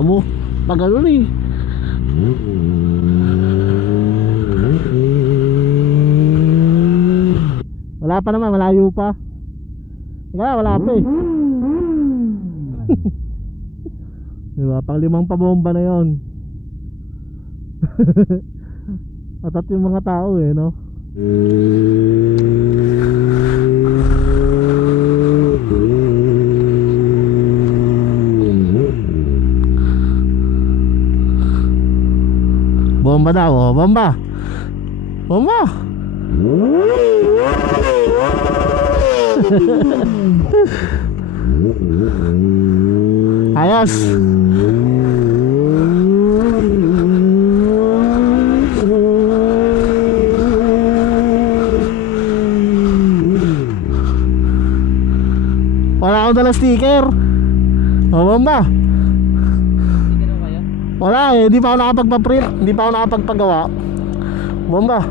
daanan mo. Pag ano eh. Wala pa naman, malayo pa. Wala, wala pa eh. diba, pang limang pabomba na yon. Atat yung mga tao eh, no? Bomba daw, oh, bomba. Bomba. Ayos. Wala akong dala sticker. O, bomba. Wala eh, di pa ako nakapagpa-print, di pa ako nakapagpagawa. Bomba.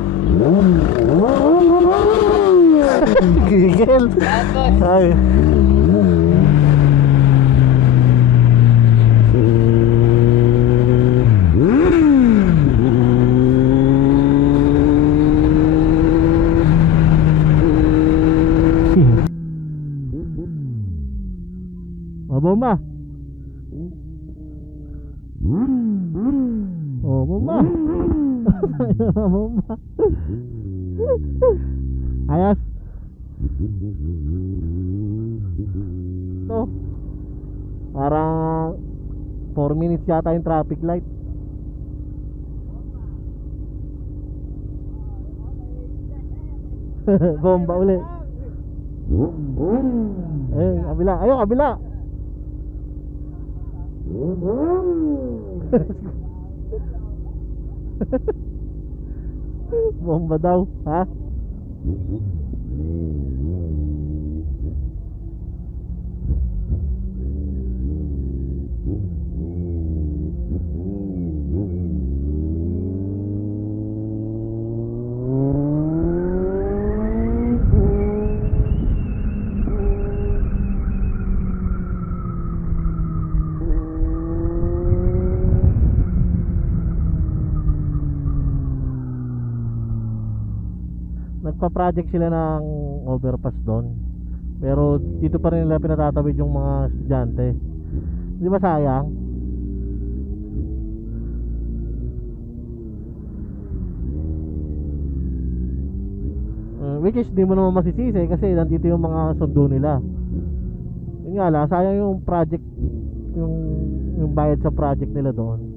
Gigil. Ay. O, bomba. Oh, bomba. bomba. Ayos. Ito. Parang 4 minutes yata yung traffic light. bomba uli. Eh, kabila. Ayun, kabila. Bomba daw, ha? Nagpa-project sila ng overpass doon. Pero dito pa rin nila pinatatawid yung mga estudyante. Di ba sayang? Uh, which is di mo naman masisisi kasi nandito yung mga sundo nila. Yun nga lang, sayang yung project yung yung bayad sa project nila doon.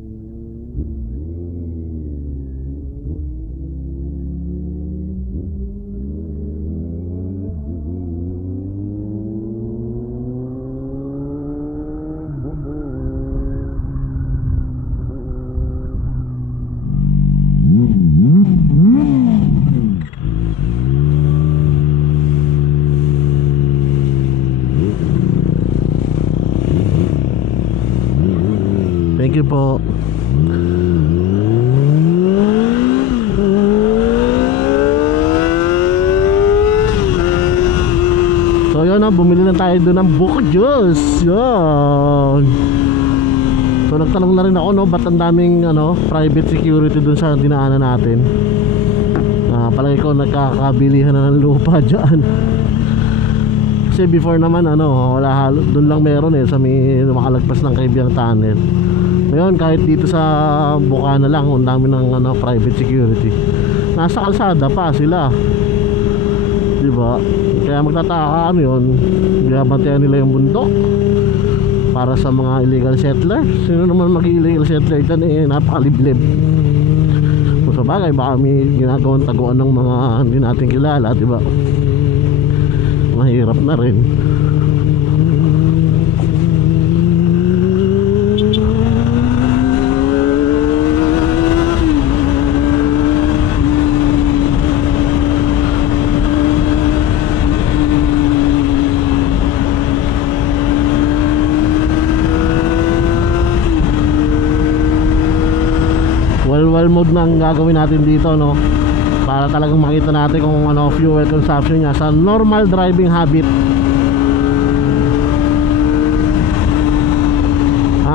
Po. So yun na, bumili na tayo doon ng book juice. Yun. So nagtanong na rin ako no, ba't ang daming ano, private security doon sa dinaanan natin. Ah, palagi ko nagkakabilihan na ng lupa dyan. Kasi before naman ano, wala halo, doon lang meron eh sa may makalagpas ng Kaibiyang Tunnel. Ngayon kahit dito sa Bukana lang, ang dami ng ano, private security. Nasa kalsada pa sila. 'Di ba? Kaya magtataka ano 'yun, binabantayan nila yung bundok para sa mga illegal settlers. Sino naman mag-illegal settler dyan eh, napakaliblib. Kung sa bagay, baka may ginagawang taguan ng mga hindi natin kilala, di ba? Mahirap na rin. Walwal mode na ang gagawin natin dito no para talagang makita natin kung ano fuel consumption niya sa normal driving habit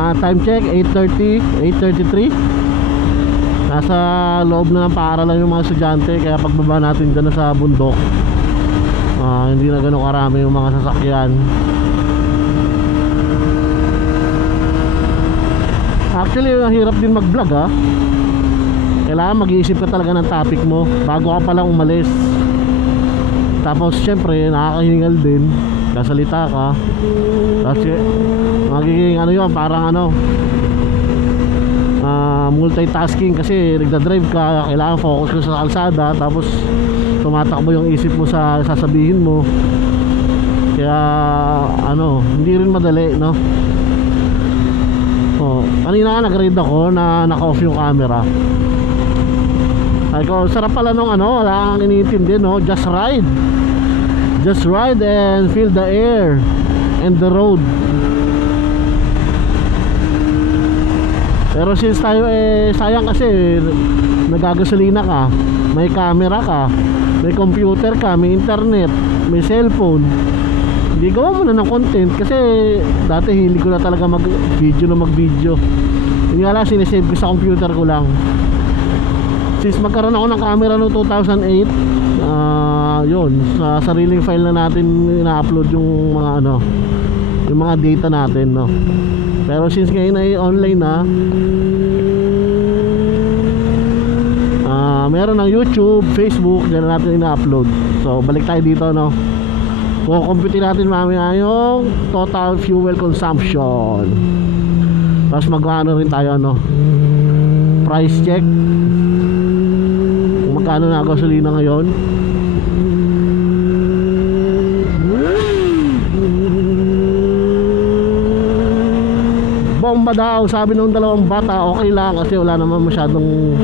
Ah, time check 8:30, 8:33. Nasa loob na ng paaralan yung mga estudyante kaya pagbaba natin dyan sa bundok. ah, hindi na gano'ng karami yung mga sasakyan. Actually, ang hirap din mag-vlog ha. Kailangan mag-iisip ka talaga ng topic mo bago ka palang umalis. Tapos syempre, nakakahingal din. Kasalita ka. Kasi magiging ano yun, parang ano, ah, multitasking kasi nagda-drive ka, kailangan focus ka sa kalsada, tapos tumatakbo yung isip mo sa sasabihin mo. Kaya ano, hindi rin madali, no? Oh, kanina nga nag-read ako na naka-off yung camera. Ay ko, sarap pala nung ano, wala kang iniintindi, no? Just ride. Just ride and feel the air and the road. Pero since tayo eh sayang kasi nagagasolina ka, may camera ka, may computer ka, may internet, may cellphone. Hindi gawa mo na ng content kasi dati hilig ko na talaga mag video na mag video. Yung nga lang sinesave ko sa computer ko lang. Since magkaroon ako ng camera noong 2008, ah yun, sa sariling file na natin ina-upload yung mga ano, yung mga data natin, no. Pero since ngayon ay online na, ah meron ng YouTube, Facebook, dyan na natin ina-upload. So, balik tayo dito, no. Kukumpute natin mamaya yung total fuel consumption. Tapos magkano rin tayo, no. Price check. Kung magkano na gasolina ngayon. Bomba daw, sabi ng dalawang bata, okay lang kasi wala naman masyadong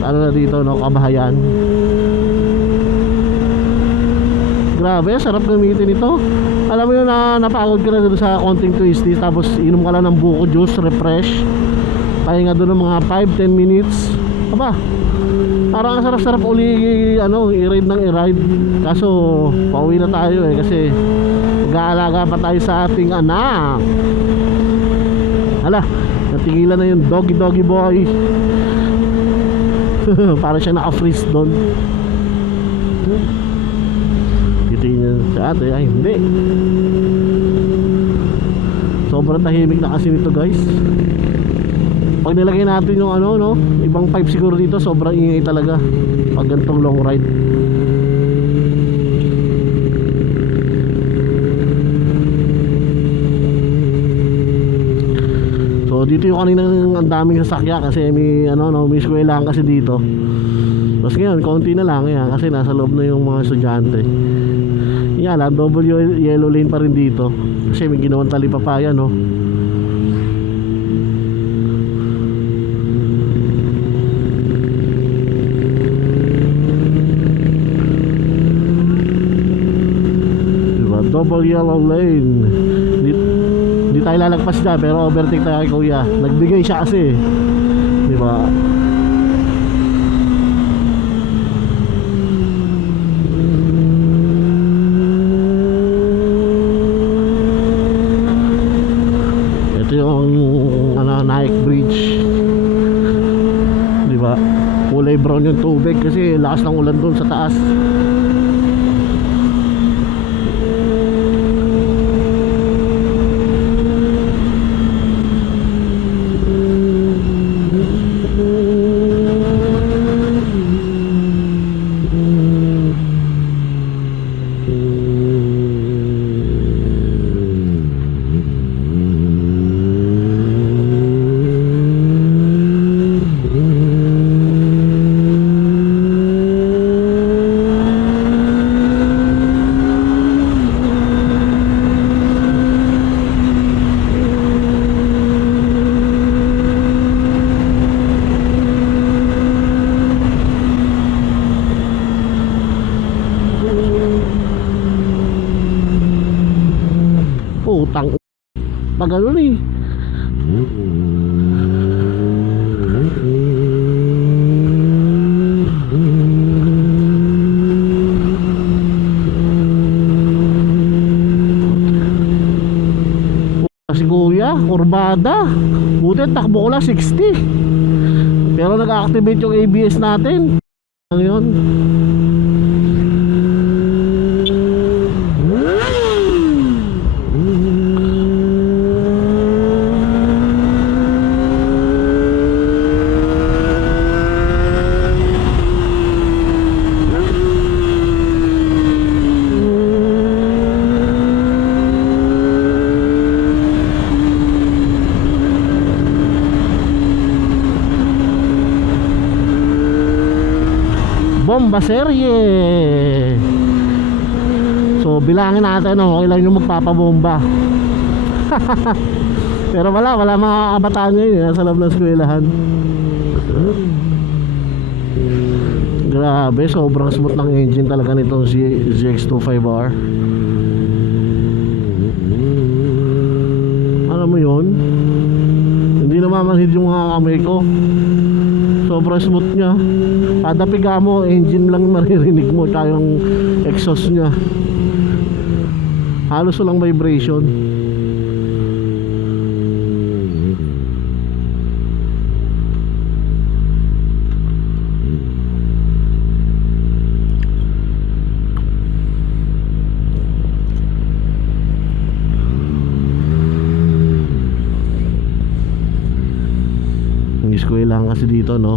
ano na dito, no, kabahayan. Grabe, sarap gamitin ito. Alam mo yun na napagod ka na sa konting twisties tapos inom ka lang ng buko juice, refresh. Pahinga doon ng mga 5-10 minutes. Aba, parang ang sarap-sarap uli ano, i-ride ng i-ride. Kaso, pauwi na tayo eh kasi mag-aalaga pa tayo sa ating anak. Hala, natigilan na yung doggy doggy boy. Para siya naka-freeze doon. Titingnan sa ate, ay hindi. Sobrang tahimik na kasi nito guys. Pag nilagay natin yung ano no, ibang pipe siguro dito sobrang ingay talaga. Pag ganitong long ride. So dito yung kaninang ang daming sasakyan kasi may ano no, may eskwelahan kasi dito. Tapos ngayon, konti na lang yan kasi nasa loob na yung mga estudyante. Yan lang, double ye- yellow lane pa rin dito. Kasi may ginawang talipapaya no. Double yellow lane. Di, di tayo lalagpas dyan pero overtake tayo kay kuya. Nagbigay siya kasi. Diba? Ito yung ano, Nike Bridge. Di ba? Kulay brown yung tubig kasi lakas ng ulan doon sa taas. Putang Pag ano eh Si kuya, kurbada. Buti takbo ko lang 60. Pero nag-activate yung ABS natin. Ano yun? Bomba serye. So bilangin natin okay lang yung magpapabomba. Pero wala, wala mga kabataan ngayon, nasa loob ng eskwelahan. Grabe, sobrang smooth ng engine talaga nitong Z ZX25R. Alam mo yun? Hindi namamanhid yung mga kamay ko. Sobrang smooth niya. Kada piga mo, engine lang maririnig mo, tsaka yung exhaust niya. Halos walang vibration. Ang eskwelahan kasi dito, no?